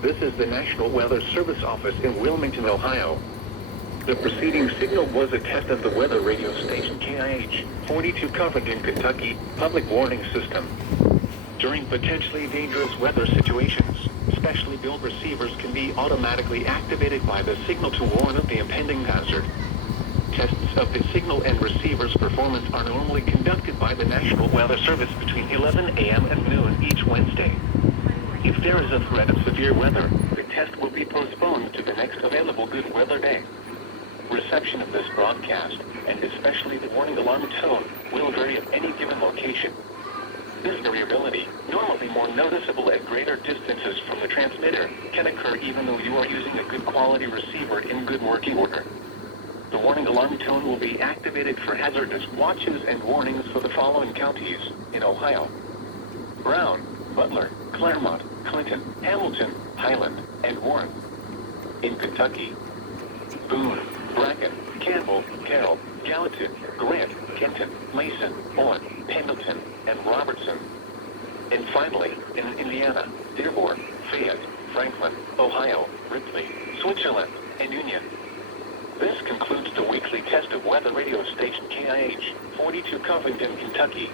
This is the National Weather Service Office in Wilmington, Ohio. The preceding signal was a test of the weather radio station KIH 42 Covington, Kentucky, public warning system. During potentially dangerous weather situations, specially built receivers can be automatically activated by the signal to warn of the impending hazard. Tests of the signal and receiver's performance are normally conducted by the National Weather Service between 11 a.m. and noon each Wednesday. If there is a threat of severe weather, the test will be postponed to the next available good weather day. Reception of this broadcast, and especially the warning alarm tone, will vary at any given location. This variability, normally more noticeable at greater distances from the transmitter, can occur even though you are using a good quality receiver in good working order. The warning alarm tone will be activated for hazardous watches and warnings for the following counties in Ohio: Brown, Butler, Claremont, Clinton, Hamilton, Highland, and Warren. In Kentucky: Boone, Bracken, Campbell, Carroll, Gallatin, Grant, Kenton, Mason, Owen, Pendleton, and Robertson. And finally, in Indiana: Dearborn, Fayette, Franklin, Ohio, Ripley, Switzerland, and Union. This concludes the weekly test of weather radio station KIH 42 Covington, Kentucky.